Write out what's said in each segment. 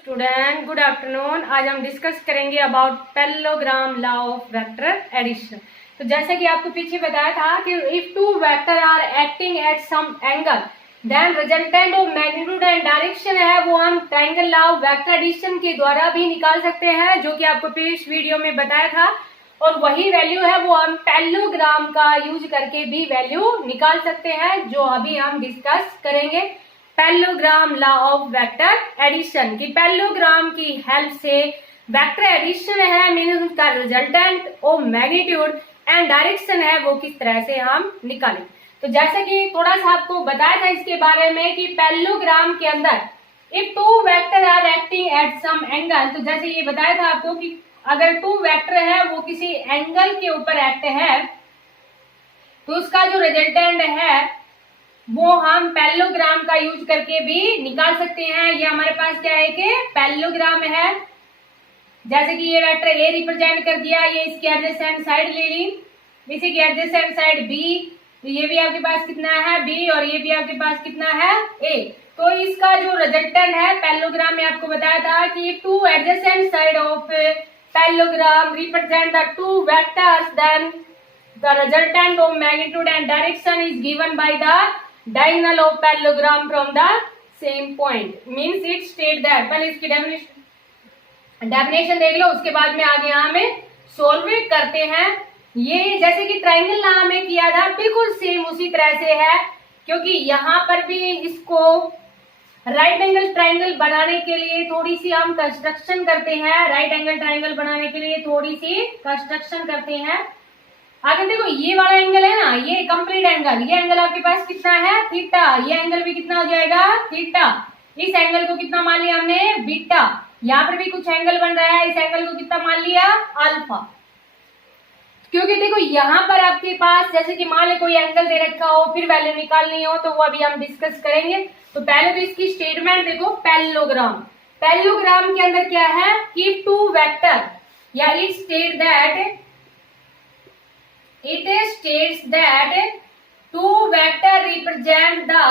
Student good afternoon. आज हम discuss करेंगे about parallelogram law of vector addition. तो जैसे कि आपको पीछे बताया था कि if two vector are acting at some angle then resultant of magnitude and direction है वो हम triangle law of vector addition के द्वारा भी निकाल सकते हैं, जो कि आपको प्रीवियस वीडियो में बताया था। और वही वैल्यू है वो हम पैरेललोग्राम का यूज करके भी वैल्यू निकाल सकते हैं, जो अभी हम डिस्कस करेंगे। Parallelogram law of vector addition की पैरेललोग्राम की हेल्प से वेक्टर एडिशन है मीन्स उसका रिजल्टेंट और मैग्नीट्यूड एंड डायरेक्शन है वो किस तरह से हम निकालें। तो जैसे कि थोड़ा सा आपको बताया था इसके बारे में कि पैरेललोग्राम के अंदर if two vector are acting at some angle, तो जैसे ये बताया था आपको कि अगर टू वेक्टर है वो किसी एंगल के ऊपर एक्ट है तो उसका जो रिजल्टेंट है वो हम पैरेललोग्राम का यूज करके भी निकाल सकते हैं। ये हमारे पास क्या है कि पैरेललोग्राम है। जैसे कि ये वेक्टर ए रिप्रेजेंट कर दिया, ये इसकी एडजेसेंट साइड ले ली, इसी की एडजेसेंट साइड बी, तो ये भी आपके पास कितना है बी और ये भी आपके पास कितना है ए। तो इसका जो रिजल्टेंट है पैरेललोग्राम में आपको बताया था कि two adjacent side of parallelogram represent the two vectors, then the resultant of magnitude and direction is given by the diagonal of parallelogram from the same point। means it state that, पहले इसकी definition देख लो, उसके बाद में आगे यहाँ में solve करते हैं। ये जैसे कि ट्रायंगल लॉ में किया था बिल्कुल सेम उसी तरह से है, क्योंकि यहाँ पर भी इसको राइट एंगल ट्रायंगल बनाने के लिए थोड़ी सी हम कंस्ट्रक्शन करते हैं। राइट एंगल ट्रायंगल बनाने के लिए थोड़ी सी कंस्ट्रक्शन करते हैं। आगे देखो ये वाला एंगल है ना, ये कंप्लीट एंगल, ये एंगल आपके पास कितना है थीटा, ये एंगल भी कितना हो जाएगा थीटा। इस एंगल को कितना मान लिया हमने बीटा। यहाँ पर भी कुछ एंगल बन रहा है, इस एंगल को कितना मान लिया अल्फा। क्योंकि देखो यहाँ पर आपके पास जैसे कि मान लो कोई एंगल दे रखा हो फिर वैल्यू निकालनी हो तो वो अभी हम डिस्कस करेंगे। तो पहले तो इसकी स्टेटमेंट देखो पैरेललोग्राम। पैरेललोग्राम के अंदर क्या है कि टू वेक्टर या it states that two vectors represent the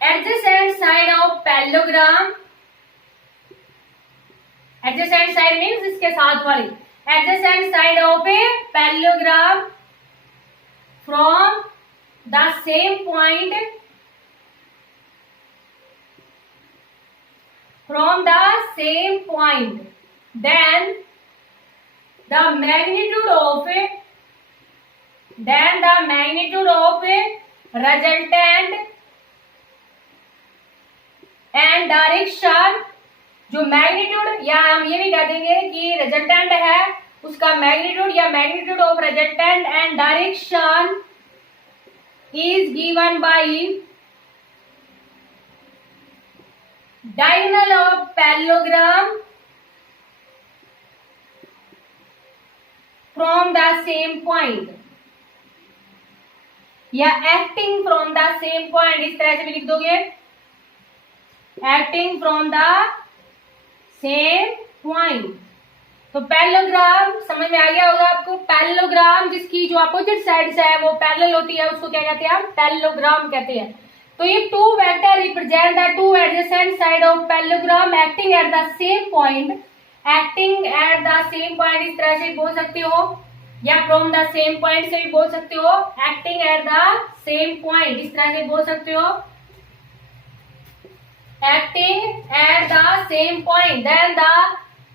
adjacent side of parallelogram। adjacent side means इसके साथ वाली adjacent side of a parallelogram from the same point, then the magnitude of resultant and direction, जो magnitude या हम ये भी कह देंगे कि रिजल्टेंट है उसका मैग्नीट्यूड या magnitude of resultant and direction is given by diagonal of parallelogram from the same point या acting from the same point, इस तरह से भी लिख दोगे acting from the same point। तो पैरेललोग्राम समझ में आ गया होगा आपको। पैरेललोग्राम जिसकी जो अपोजिट साइड है वो पैरेलल होती है उसको क्या कहते हैं हम पैरेललोग्राम कहते हैं। तो if two vector represent the two adjacent side of parallelogram acting at the same point, इस तरह से बोल सकते हो या from the same point से भी बोल सकते हो, acting at the same point इस तरह से बोल सकते हो, acting at the same point, then the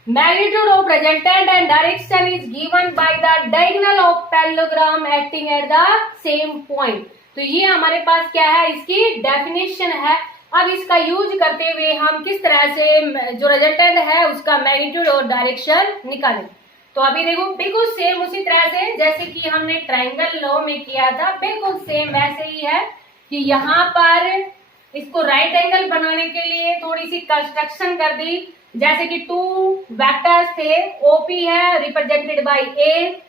magnitude of resultant and direction is given by the diagonal of parallelogram acting at the same point। तो ये हमारे पास क्या है इसकी डेफिनेशन है। अब इसका यूज करते हुए हम किस तरह से जो रिजल्टेंट है उसका मैग्नीट्यूड और डायरेक्शन निकालें। तो अभी देखो बिल्कुल सेम उसी तरह से जैसे कि हमने ट्रायंगल लॉ में किया था, बिल्कुल सेम वैसे ही है कि यहाँ पर इसको राइट एंगल बनाने के लिए थोड़ी सी कंस्ट्रक्शन कर दी। जैसे कि टू वेक्टर्स थे, ओपी है रिप्रेजेंटेड बाय ए,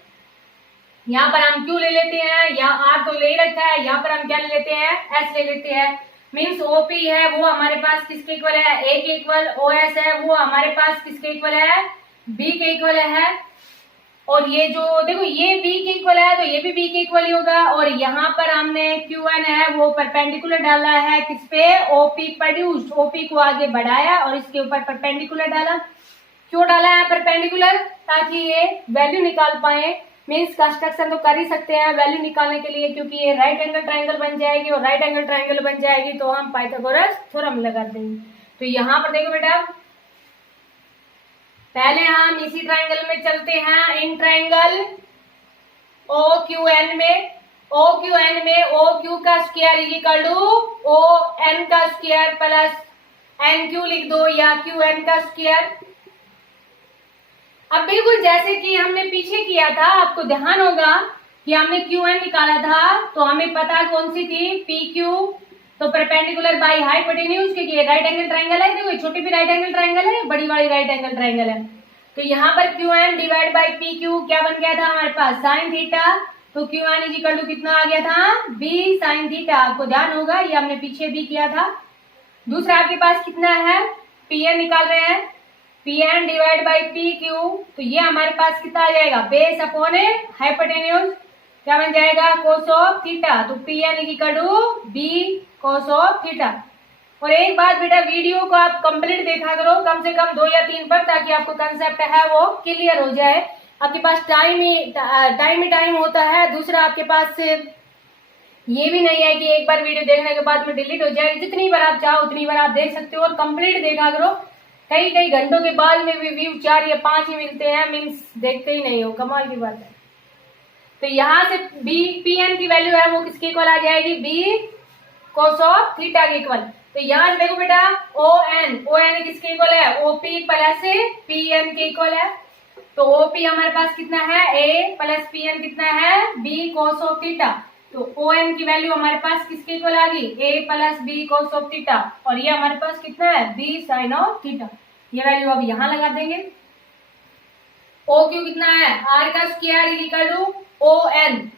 यहाँ पर हम क्यू ले लेते हैं, यहाँ आर तो ले रखा है, यहाँ पर हम क्या ले लेते हैं एस ले लेते हैं। मीन्स ओपी है वो हमारे पास किसके इक्वल है ए के इक्वल, ओएस है वो हमारे पास किसके इक्वल है बी के इक्वल है। और ये जो देखो ये बी के इक्वल है तो ये भी बी के इक्वल ही होगा। और यहाँ पर हमने क्यू एन है वो परपेंडिकुलर डाला है किस पे, ओपी प्रोड्यूस्ड, ओपी को आगे बढ़ाया और इसके ऊपर परपेंडिकुलर डाला। क्यों डाला है परपेंडिकुलर, ताकि ये वैल्यू निकाल पाए। मीन्स कंस्ट्रक्शन तो कर ही सकते हैं वैल्यू निकालने के लिए, क्योंकि ये राइट एंगल ट्राइंगल बन जाएगी और राइट एंगल ट्राइंगल बन जाएगी तो हम पाइथागोरस थ्योरम लगा देंगे। तो यहाँ पर देखो बेटा, पहले हम इसी ट्राइंगल में चलते हैं, in triangle O Q N में। ओ क्यू एन में ओ क्यू का square is equal to O N का स्क्वायर प्लस एन क्यू लिख दो या क्यू एन का स्क्वायर। अब बिल्कुल जैसे कि हमने पीछे किया था, आपको ध्यान होगा कि हमने क्यू एन निकाला था तो हमें पता कौन सी थी, पी क्यू, तो परपेंडिकुलर बाई हाइपोटेन्यूज, क्योंकि ये राइट एंगल ट्राइंगल है। देखो छोटी भी राइट एंगल ट्राइंगल है, बड़ी वाली राइट एंगल ट्राइंगल है। तो यहाँ पर Q N divide by P Q क्या बन गया था हमारे पास, साइन थीटा। तो Q N is equal to कितना आ गया था, बी साइन थीटा। आपको ध्यान होगा ये हमने पीछे भी किया था। दूसरा आपके पास कितना है, पी एन निकाल रहे हैं, P N divide by P Q. तो ये हमारे पास कितना आ जाएगा, बेस अपॉन ए हाइपोटेन्यूज, क्या बन जाएगा, कोस ऑफ थीटा। तो P N is equal to B cos of theta. और एक बात बेटा, वीडियो को आप कंप्लीट देखा करो, कम से कम 2 या 3 बार, ताकि आपको कंसेप्ट है वो क्लियर हो जाए। आपके पास टाइम होता है। दूसरा आपके पास ये भी नहीं है कि एक बार वीडियो देखने के बाद में डिलीट हो जाए। जितनी बार आप चाहो उतनी बार आप देख सकते हो और कंप्लीट देखा करो। कई घंटों के बाद में भी व्यू 4 या 5 ही मिलते हैं, मीन्स देखते ही नहीं हो, कमाल की बात है। तो यहाँ से बी पी एन की वैल्यू है वो किसके इक्वल आ जाएगी, बी कोस ऑफ थीटा के इक्वल। तो यहाँ से देखो बेटा, ओ एन किसके इक्वल है, ओपी प्लस पी एन के इक्वल है। तो ओपी हमारे पास कितना है, ए प्लस पी एन कितना है, बी कोस ऑफ थीटा। तो ओ एन की वैल्यू हमारे पास किसके इक्वल आ गई, A plus B cos of theta. और ये हमारे पास कितना है, बी साइन ऑफ थीटा। ये वैल्यू अब यहाँ लगा देंगे। ओ क्यू कितना है, आर का square is equal to O N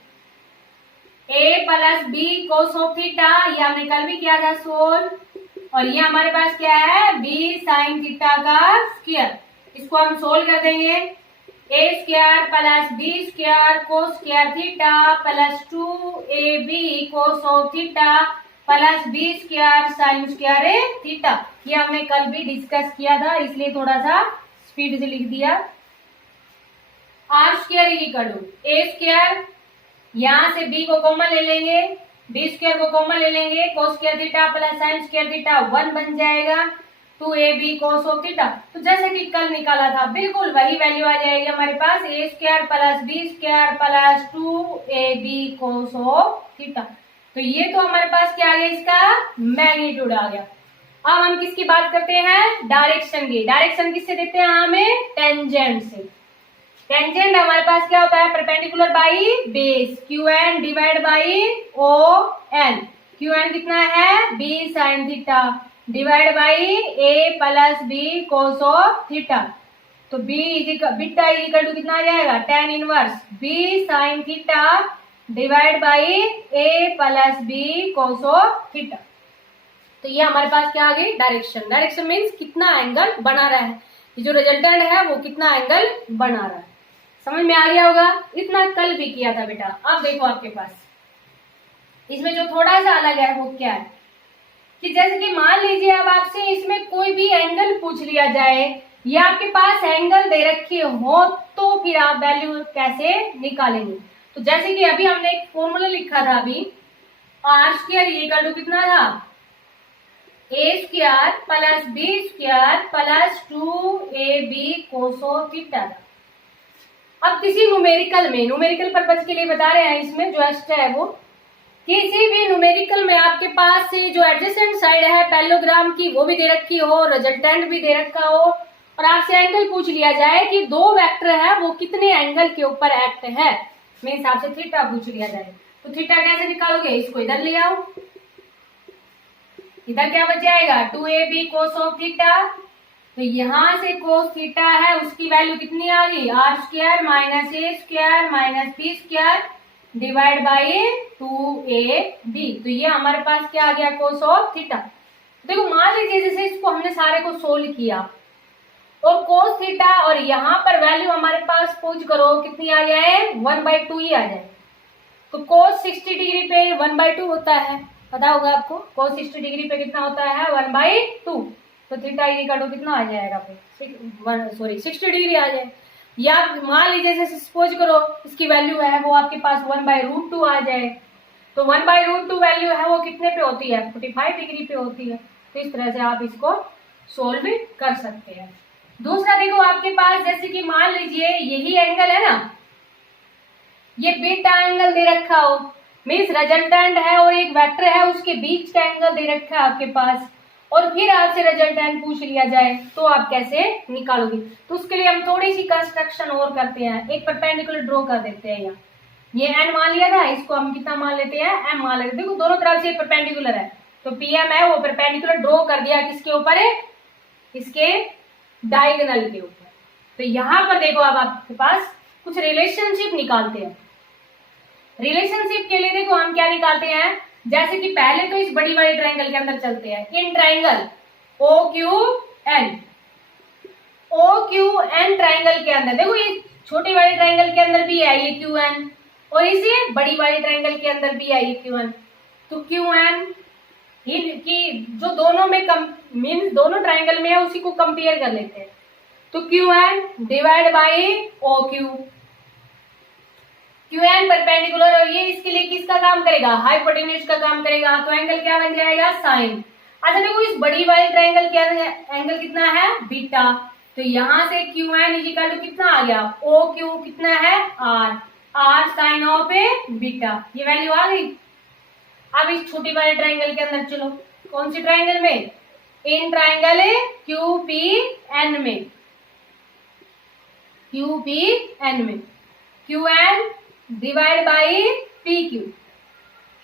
A plus B cos of theta. ये हमने कल भी किया था सोल्व। और ये हमारे पास क्या है, बी साइन थीटा का स्क्वायर। इसको हम सोल्व कर देंगे, A square plus B square cos square theta plus 2ab cos of theta plus B square sine square theta. ये हमने कल भी डिस्कस किया था, इसलिए थोड़ा सा स्पीड से लिख दिया। R square is equal to A square, यहाँ से b को कॉमन ले लेंगे, बी स्क्वायर को कॉमन ले लेंगे, कोस square theta plus sign square theta 1 बन जाएगा, 2ab कोस ऑफ थीटा। तो जैसे कि कल निकाला था बिल्कुल वही वैल्यू आ जाएगी हमारे पास, A square plus B square plus 2ab cos of theta. तो ये तो हमारे पास क्या आ गया, इसका मैग्नीट्यूड आ गया। अब हम किसकी बात करते हैं, डायरेक्शन की। डायरेक्शन किससे देते हैं हमें, टेंजेंट से। टेंजेंट हमारे पास क्या होता है, perpendicular by base, Q N divide by O N. Q N कितना है, B sine theta divide by A plus B cos of theta. तो बीटा इक्वल टू कितना आ जाएगा, tan inverse B sine theta divide by A plus B cos of theta. तो ये हमारे पास क्या आ गई, डायरेक्शन। डायरेक्शन मीन्स कितना एंगल बना रहा है, ये जो रिजल्टेंट है वो कितना एंगल बना रहा है। समझ में आ गया होगा, इतना कल भी किया था बेटा। अब देखो आपके पास इसमें जो थोड़ा सा अलग है वो क्या है, कि जैसे कि मान लीजिए अब आपसे इसमें कोई भी एंगल पूछ लिया जाए या आपके पास एंगल दे रखे हो, तो फिर आप वैल्यू कैसे निकालेंगे। तो जैसे कि अभी हमने एक फॉर्मूला लिखा था अभी, आर स्क्वायर इक्वल टू कितना था, A square plus B square plus 2ab cos of theta. अब किसी न्यूमेरिकल पर्पज के लिए बता रहे हैं, इसमें जो एक्स्ट्रा है वो किसी भी न्यूमेरिकल में आपके पास से जो एडजेसेंट साइड है पैरेललोग्राम की वो भी दे रखी हो, रिजल्टेंट भी दे रखा हो, और आपसे एंगल पूछ लिया जाए कि 2 वेक्टर है वो कितने एंगल के ऊपर एक्ट है, मेरे हिसाब से थीटा पूछ लिया जाए, तो थीटा कैसे निकालोगे, इसको इधर ले आओ। इधर क्या बच जाएगा, 2ab कोस ऑफ थीटा। तो यहाँ से कोस थीटा है उसकी वैल्यू कितनी आ गई, R square minus A square minus B square divide by 2ab। तो ये हमारे पास क्या आ गया, कोस ऑफ थीटा। देखो मान लीजिए जैसे इसको हमने सारे को सोल्व किया और cos थीटा, और यहाँ पर वैल्यू हमारे पास पुट करो कितनी आ जाए, 1/2 ही आ जाए। तो cos 60 डिग्री पे 1/2 होता है, पता होगा आपको cos 60 डिग्री पे कितना होता है, 1/2। तो थीटा इक्वल टू कितना आ जाएगा फिर, 60 डिग्री आ जाए। या मान लीजिए जैसे सपोज करो इसकी वैल्यू है वो आपके पास 1/√2 आ जाए। तो 1/√2 वैल्यू है वो कितने पे होती है, 45 डिग्री पे होती है। तो इस तरह से आप इसको सोल्व कर सकते हैं। दूसरा देखो आपके पास, जैसे कि मान लीजिए यही एंगल है ना, ये बीटा एंगल दे रखा हो, मीन्स रिजल्टेंट है और एक वेक्टर है, उसके बीच का एंगल दे रखा है आपके पास, और फिर आपसे रिजल्टेंट पूछ लिया जाए तो आप कैसे निकालोगे। तो उसके लिए हम थोड़ी सी कंस्ट्रक्शन और करते हैं, एक परपेंडिकुलर ड्रॉ कर देते हैं। यहाँ ये एन मान लिया था, इसको हम कितना मान लेते हैं, एम मान लेते हैं। देखो दोनों तरफ से परपेंडिकुलर है, तो पी एम है वो परपेंडिकुलर ड्रॉ कर दिया किसके ऊपर है, इसके डायगोनल के ऊपर। तो यहाँ पर देखो अब आपके पास कुछ रिलेशनशिप निकालते हैं। रिलेशनशिप के लिए देखो हम क्या निकालते हैं, जैसे कि पहले तो इस बड़ी वाली ट्रायंगल के अंदर चलते हैं। In triangle O Q N triangle के अंदर देखो ये छोटी वाली ट्रायंगल के अंदर भी है ये क्यू एन, और इसी बड़ी वाली ट्रायंगल के अंदर भी है ये क्यू एन। तो क्यू एन की जो दोनों में मीन दोनों ट्रायंगल में है उसी को कंपेयर कर लेते हैं। तो Q N divide by O Q, Q N perpendicular, और ये इसके लिए किसका काम करेगा, हाइपोटेन्यूज का काम करेगा। तो एंगल क्या बन जाएगा, साइन। अच्छा देखो इस बड़ी वाली ट्रायंगल के अंदर एंगल कितना है, बीटा। तो यहां से क्यू एन इक्वल टू कितना आ गया, ओ क्यू कितना है, R sine of A beta, ये वैल्यू आ गई। अब इस छोटी वाले ट्रायंगल के अंदर चलो, कौन सी ट्रायंगल में, in triangle Q P N में, क्यू पी एन में Q N divide by P Q,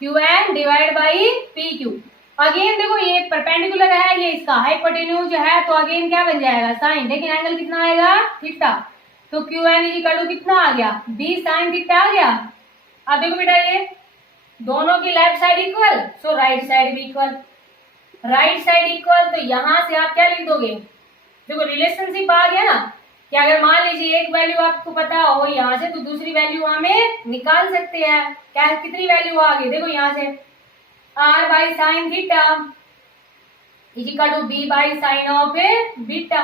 Q N divide by P Q. Again देखो ये परपेंडिकुलर है, ये इसका हाइपोटेन्यूज है, तो अगेन क्या बन जाएगा, साइन। लेकिन एंगल कितना आएगा, थीटा। तो क्यू एन इक्वल टू कितना आ गया, बी साइन थीटा आ गया। अब देखो बेटा ये दोनों की left side equal, so right side भी इक्वल, राइट साइड इक्वल। तो यहां से आप क्या लिख दोगे, देखो रिलेशनशिप आ गया ना, कि अगर मान लीजिए एक वैल्यू आपको पता हो यहाँ से, तो दूसरी वैल्यू हमें निकाल सकते हैं। क्या कितनी वैल्यू आ गई, देखो यहाँ से R by sine theta equal to B by sine of A beta.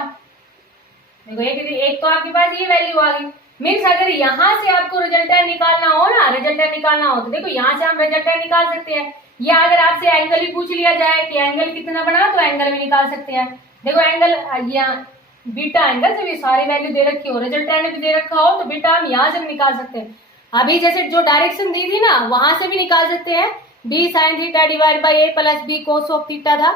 देखो एक तो आपके पास ये वैल्यू आ गई। मीन्स अगर यहाँ से आपको रिजल्टेंट निकालना हो ना, रिजल्टेंट निकालना हो तो देखो यहाँ से हम रिजल्टेंट निकाल सकते हैं, या अगर आपसे एंगल ही पूछ लिया जाए कि एंगल कितना बना, तो एंगल भी निकाल सकते हैं। देखो एंगल यहाँ बीटा एंगल जब ये सारी वैल्यू दे रखी हो, रिजल्टेंट भी दे रखा हो, तो बीटा हम यहाँ से भी निकाल सकते हैं। अभी जैसे जो डायरेक्शन दी थी ना, वहां से भी निकाल सकते हैं, B sine theta divide by A plus B cos of theta था।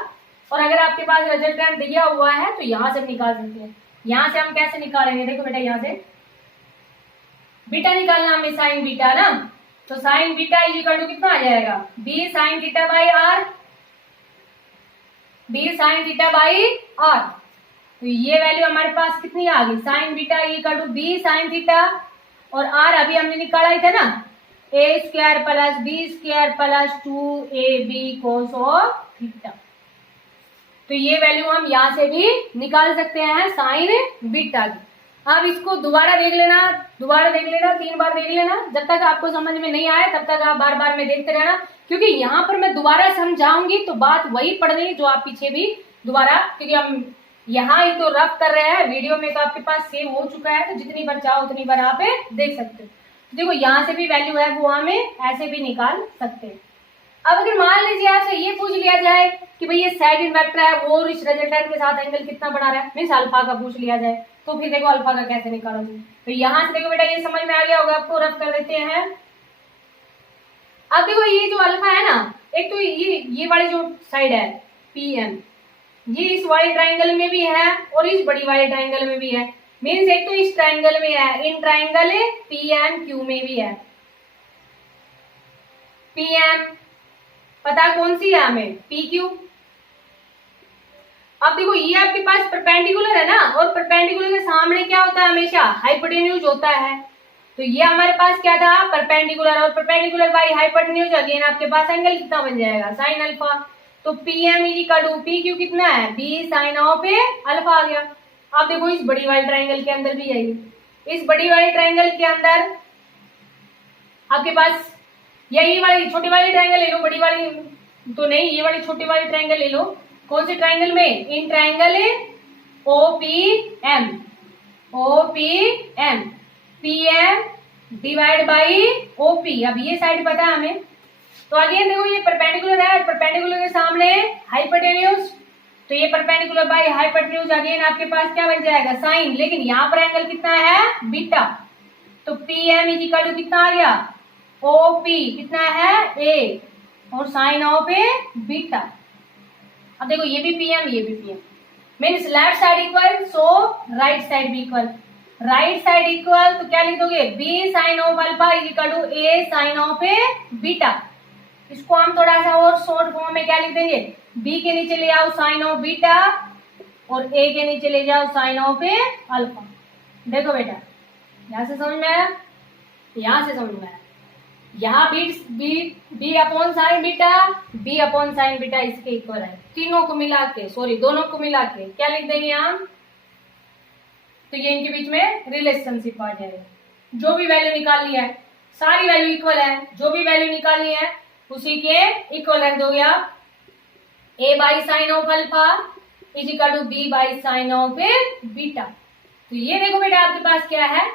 और अगर आपके पास रिजल्टेंट दिया हुआ है तो यहाँ से भी निकाल सकते हैं। यहाँ से हम कैसे निकालेंगे, देखो बेटा यहाँ से बीटा निकालना हमें साइन बीटा ना, तो साइन बीटा इक्वल टू कितना आ जाएगा, B sine theta by R, B sine theta by R. तो ये वैल्यू हमारे पास कितनी आ गई, sine beta equal to B sine theta, और आर अभी हमने निकाला ही था ना, A square plus B square plus 2ab cos of theta. तो ये वैल्यू हम यहाँ से भी निकाल सकते हैं साइन बीटा की। अब इसको दोबारा देख लेना, 3 बार देख लेना, जब तक आपको समझ में नहीं आए तब तक आप बार बार में देखते रहना, क्योंकि यहाँ पर मैं दोबारा समझाऊंगी तो बात वही पढ़नी जो आप पीछे भी दोबारा, क्योंकि हम यहाँ ही तो रफ कर रहे हैं, वीडियो में तो आपके पास सेव हो चुका है, तो जितनी बार चाहो उतनी बार आप देख सकते हो। देखो यहाँ से भी वैल्यू है वो हमें ऐसे भी निकाल सकते हैं। अब अगर मान लीजिए आपसे ये पूछ लिया जाए कि भाई ये साइड इन वेक्टर है, वो इस रिजल्टेंट के साथ एंगल कितना बना रहा है, मीन्स अल्फा का पूछ लिया जाए, तो फिर देखो अल्फा का कैसे निकालोगे। तो यहाँ से देखो बेटा ये समझ में आ गया होगा आपको, रफ कर देते हैं। अब देखो ये जो अल्फा है ना, एक तो ये वाली जो साइड है पी एम, ये इस वाले ट्राइंगल में भी है और इस बड़ी वाले ट्राइंगल में भी है। मीन्स एक तो इस ट्राइंगल में है, in triangle P M Q में भी है। पी एम पता कौन सी है हमें, पी क्यू। अब देखो ये आपके पास परपेंडिकुलर है ना, और परपेंडिकुलर के सामने क्या होता है, हमेशा हाइपोटेन्यूज होता है। तो ये हमारे पास क्या था, परपेंडिकुलर, और परपेंडिकुलर बाई हाइपोटेन्यूज, अगेन आपके पास एंगल कितना बन जाएगा, साइन अल्फा। तो P M equal to P Q कितना है, B sine of a alpha आ गया। आप देखो इस बड़ी वाले ट्राइंगल के अंदर भी यही, इस बड़ी वाले ट्राइंगल के अंदर आपके पास यही वाली छोटी वाली ट्राइंगल ले लो, बड़ी वाली तो नहीं, ये वाली छोटी वाली ट्राइंगल ले लो। कौन से ट्राइंगल में? In triangle OPM, OPM, PM divide by OP। अब ये साइड पता है हमें, तो आगे देखो ये परपेंडिकुलर है, परपेंडिकुलर के सामने हाइपोटेन्यूज, तो ये परपेंडिकुलर बाई हाइपोटेन्यूज अगेन आपके पास क्या बन जाएगा? साइन। लेकिन यहाँ पर एंगल कितना है? बीटा, तो PM इक्वल टू कितना आ गया? OP कितना है? A, और साइन ऑफ ए बीटा। अब देखो ये भी PM, ये भी PM, means left side equal, so right side भी इक्वल। राइट साइड इक्वल तो क्या लिख दोगे? B sine of alpha equal to A sine of A beta. इसको हम थोड़ा सा और शॉर्ट फॉर्म में क्या लिख देंगे? B के नीचे ले आओ साइन ऑफ बीटा और A के नीचे ले जाओ साइन ऑफ ए अल्फा। देखो बेटा, यहां से समझ में आया, यहां से समझ में आया। यहाँ B upon sine beta, B upon sine beta इसके इक्वल है। तीनों को मिला के, सॉरी दोनों को मिला के क्या लिख देंगे हम? तो ये इनके बीच में रिलेशनशिप आ जाएगा। जो भी वैल्यू निकालनी है, सारी वैल्यू इक्वल है, जो भी वैल्यू निकालनी है उसी के इक्वल रख दोगे आप। A by sine of alpha is equal to B by sine of A beta. तो ये देखो बेटा आपके पास क्या है,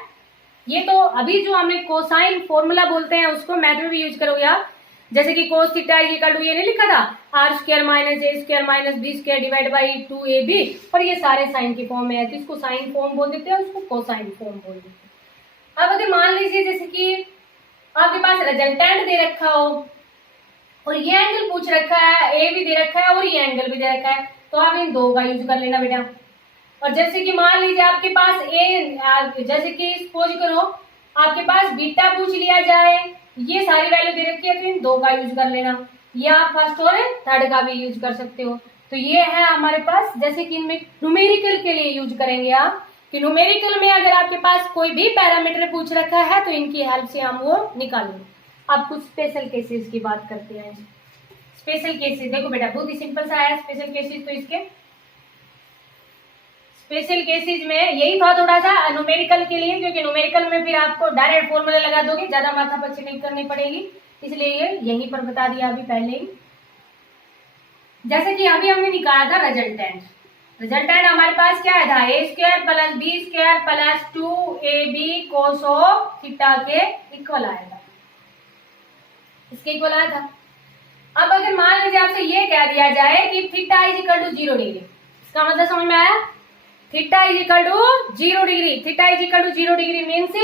ये तो अभी जो हमने कोसाइन फॉर्मूला बोलते हैं उसको मैथ में भी यूज करोगे आप। जैसे कि कोस थीटा इक्वल टू ये नहीं लिखा था, R square minus A square minus B square divide by 2ab, पर ये सारे साइन के फॉर्म में है, तो इसको साइन फॉर्म बोल देते हैं, उसको कोसाइन फॉर्म बोल देते हैं। अब अगर मान लीजिए जैसे कि आपके पास रिजल्टेंट दे रखा हो और ये एंगल पूछ रखा है, ए भी दे रखा है और ये एंगल भी दे रखा है, तो आप इन दो का यूज कर लेना बेटा। और जैसे कि मान लीजिए आपके पास जैसे कि सपोज करो आपके पास बीटा पूछ लिया जाए, ये सारी वैल्यू दे रखी है, तो इन दो का यूज कर लेना, या आप फर्स्ट और थर्ड का भी यूज कर सकते हो। तो ये है हमारे पास, जैसे कि इनमें न्यूमेरिकल के लिए यूज करेंगे आप, कि न्यूमेरिकल में अगर आपके पास कोई भी पैरामीटर पूछ रखा है तो इनकी हेल्प से हम वो निकालेंगे। अब कुछ स्पेशल केसेस की बात करते हैं। स्पेशल केसेस देखो बेटा बहुत ही सिंपल सा है स्पेशल केसेस। तो इसके स्पेशल केसेस में यही था थोड़ा सा न्यूमेरिकल के लिए, क्योंकि न्यूमेरिकल में फिर आपको डायरेक्ट फॉर्मूला लगा दोगे, ज्यादा माथापच्ची नहीं करनी पड़ेगी, इसलिए ये यहीं पर बता दिया अभी पहले ही। जैसे कि अभी हमने निकाला था रिजल्टेंट, रिजल्टेंट हमारे पास क्या था? A square plus B square plus 2ab cos of theta के इक्वल आया था, इसके इक्वल आया था। अब अगर मान लीजिए आपसे ये कह दिया जाए कि theta is equal to 0 degree, इसका मतलब समझ में आया? Theta is equal to 0 degree, theta is equal to 0 degree means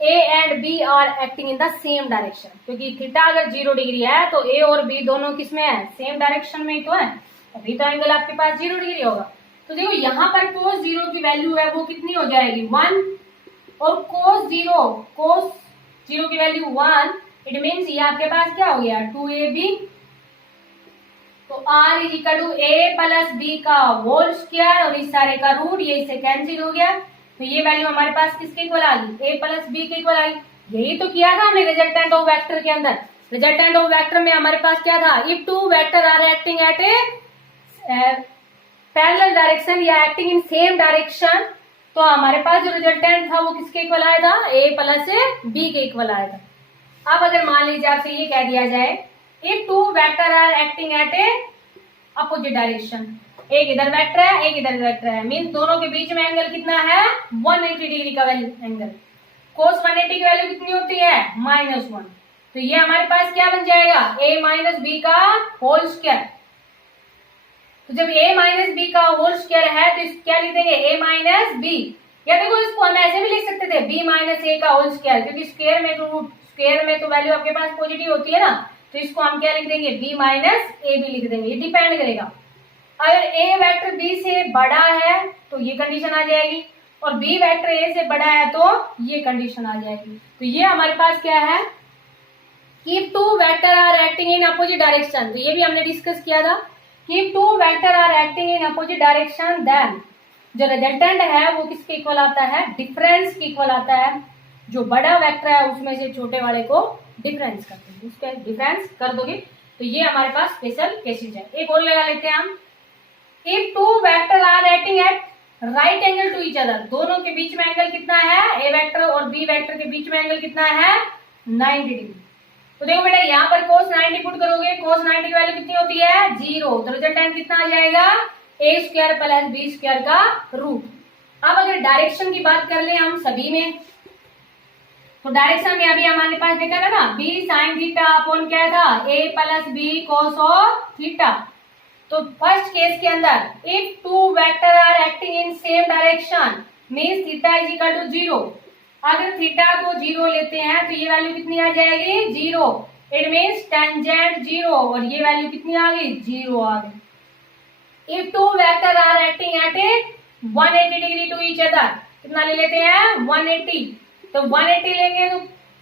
A and B are acting in the same direction, क्योंकि थीटा अगर 0 डिग्री है तो ए और बी दोनों किसमें है? सेम डायरेक्शन में ही तो है, तभी तो एंगल आपके पास 0 डिग्री होगा। तो देखो यहाँ पर cos 0 की वैल्यू है वो कितनी हो जाएगी? 1, और cos 0 की वैल्यू 1, इट मीन्स ये आपके पास क्या हो गया? 2ab। तो r is equal to a plus b का होल स्क्वायर और इस सारे का रूट, ये इससे कैंसिल हो गया, तो ये वैल्यू हमारे पास किसके इक्वल आ गई? a प्लस b के इक्वल आई। यही तो किया था हमने रिजल्टेंट ऑफ वेक्टर के अंदर। रिजल्टेंट ऑफ वेक्टर में हमारे पास क्या था? If two vector are acting at a parallel direction या एक्टिंग इन सेम डायरेक्शन, तो हमारे पास जो रिजल्टेंट था वो किसके इक्वल आया था? a प्लस b के इक्वल आया था। अब अगर मान लीजिए आपसे ये कह दिया जाए if two vector are acting at a opposite direction, एक इधर वेक्टर है एक इधर वेक्टर है, मीन्स दोनों के बीच में एंगल कितना है? 180 डिग्री का एंगल। कोस 180 की वैल्यू कितनी होती है? -1। तो ये हमारे पास क्या बन जाएगा? a माइनस बी का होल स्क्वायर। तो जब a माइनस बी का होल स्क्वायर है तो इस क्या लिख देंगे? a माइनस बी, या देखो इसको हम ऐसे भी लिख सकते थे b माइनस ए का होल स्क्वायर, क्योंकि स्क्वायर में तो वैल्यू आपके पास पॉजिटिव होती है ना, तो इसको हम क्या लिख देंगे? b माइनस ए बी लिख देंगे। ये डिपेंड करेगा, अगर a वेक्टर b से बड़ा है तो ये कंडीशन आ जाएगी, और b वेक्टर a से बड़ा है तो ये कंडीशन आ जाएगी। तो ये हमारे पास क्या है? If two vector are acting in opposite direction, तो ये भी हमने डिस्कस किया था कि if two vector are acting in opposite direction then जो रिजल्टेंट है वो किसके इक्वल आता है? डिफरेंस के इक्वल आता है। जो बड़ा वेक्टर है उसमें से छोटे वाले को डिफरेंस करते हैं, उसका डिफरेंस कर दोगे, तो ये हमारे पास स्पेशल केसेस है। एक और लगा लेते हैं हम, if two vector are acting at right angle to each other, दोनों के बीच में एंगल कितना है, ए वेक्टर और बी वेक्टर के बीच में एंगल कितना है, 90 डिग्री। तो देखो बेटा यहाँ पर cos 90 पुट करोगे, cos 90 की वैल्यू कितनी होती है, 0, तो रिजल्टेंट कितना आ जाएगा, ए स्क्वायर प्लस बी स्क्वायर का रूट। अब अगर डायरेक्शन की बात कर ले हम सभी में, तो डायरेक्शन में अभी हमारे पास देखा था ना, बी साइन थीटा अपॉन क्या था, A plus B cos of theta. तो फर्स्ट केस के अंदर if two vector are acting in same direction means theta is equal to 0। अगर थीटा को 0 लेते हैं तो ये वैल्यू कितनी आ जाएगी, 0। इट मींस टेंजेंट 0, और ये वैल्यू कितनी आ गई, 0 आ गई। If two vector are acting at a 180 degree to each other, कितना ले लेते हैं, 180। तो 180 लेंगे तो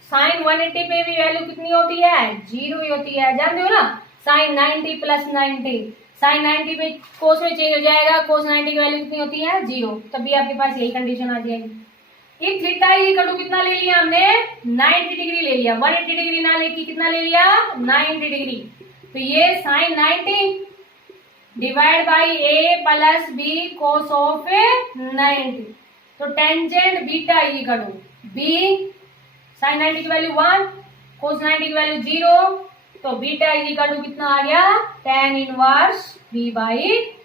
साइन 180 पे भी वैल्यू कितनी होती है, 0 ही होती है, जानते हो ना। साइन 90 प्लस 90, साइन 90 पे कोस में चेंज हो जाएगा, कोस 90 की वैल्यू कितनी होती है, 0। तभी आपके पास यही कंडीशन आ जाएगी। इफ थीटा इक्वल टू कितना ले लिया हमने, 90 डिग्री ले लिया, 180 डिग्री ना लेके कितना ले लिया, 90 डिग्री। तो ये sine 90 divide by A plus B cos of 90। तो tangent beta equal to B, sine 90 की वैल्यू 1, कोस 90 की वैल्यू 0, तो बीटा इक्वल टू कितना आ गया, tan इनवर्स बी बाई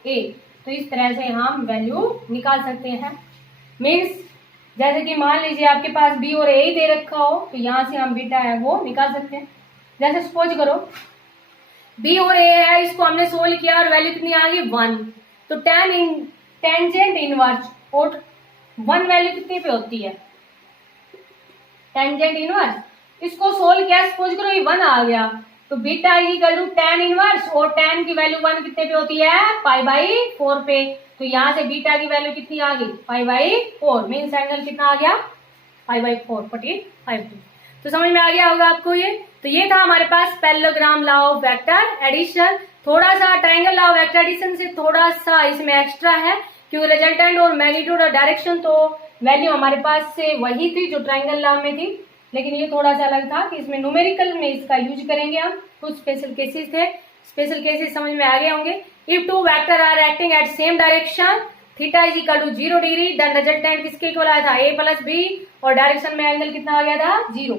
ए। तो इस तरह से हम वैल्यू निकाल सकते हैं। मीन्स जैसे कि मान लीजिए आपके पास बी और ए ही दे रखा हो, तो यहाँ से हम बीटा है वो निकाल सकते हैं। जैसे सपोज करो बी और ए है, इसको हमने सोल्व किया और वैल्यू कितनी आ गई, 1। तो टेंजेंट इनवर्स, और 1 वैल्यू कितनी पे होती है, टेंजेंट इनवर्स, इसको सोल्व किया, सपोज करो ये 1 आ गया, तो beta equal to tan inverse, और tan की वैल्यू 1 कितने पे होती है, पाई बाई 4 पे। तो यहाँ से बीटा की वैल्यू कितनी आ गई, पाई बाई 4। मीन्स एंगल कितना आ गया, पाई बाई 4, 45 डिग्री। तो समझ में आ गया होगा आपको ये। तो ये था हमारे पास parallelogram law of vector addition. थोड़ा सा triangle law of vector addition से थोड़ा सा इसमें एक्स्ट्रा है, क्योंकि रिजल्टेंट और मैग्नीट्यूड और डायरेक्शन तो वैल्यू हमारे पास से वही थी जो ट्रायंगल लॉ में थी, लेकिन ये थोड़ा सा अलग था कि इसमें न्यूमेरिकल में इसका यूज करेंगे हम। कुछ स्पेशल केसेस थे, स्पेशल केसेस समझ में आ गए होंगे। If two vector are acting at same direction theta is equal to 0 degree, then resultant किसके इक्वल आया था, ए प्लस बी, और डायरेक्शन में एंगल कितना आ गया था, 0।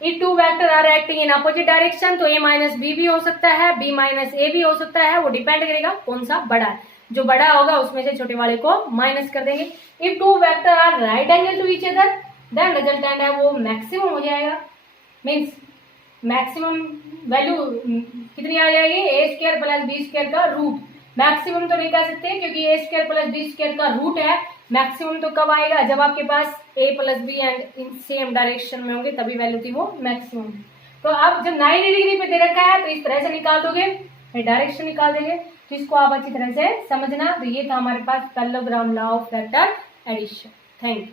If two vector are acting in opposite direction, तो ए माइनस बी भी हो सकता है, बी माइनस ए भी हो सकता है, वो डिपेंड करेगा कौन सा बड़ा है। जो बड़ा होगा उसमें से छोटे वाले को माइनस कर देंगे। If two vector are right angle to each other, then resultant है वो मैक्सिमम हो जाएगा। मीन्स मैक्सिमम वैल्यू कितनी आ जाएगी, A square plus B square का रूट। मैक्सिमम तो नहीं कह सकते क्योंकि A square plus B square का रूट है। मैक्सिमम तो कब आएगा, जब आपके पास A plus B and in same direction में होंगे, तभी वैल्यू थी वो मैक्सिमम। तो अब जब 90 डिग्री पे दे रखा है तो इस तरह से निकाल दोगे, डायरेक्शन निकाल देंगे। तो इसको आप अच्छी तरह से समझना। तो ये था हमारे पास parallelogram law of vector addition. Thank you.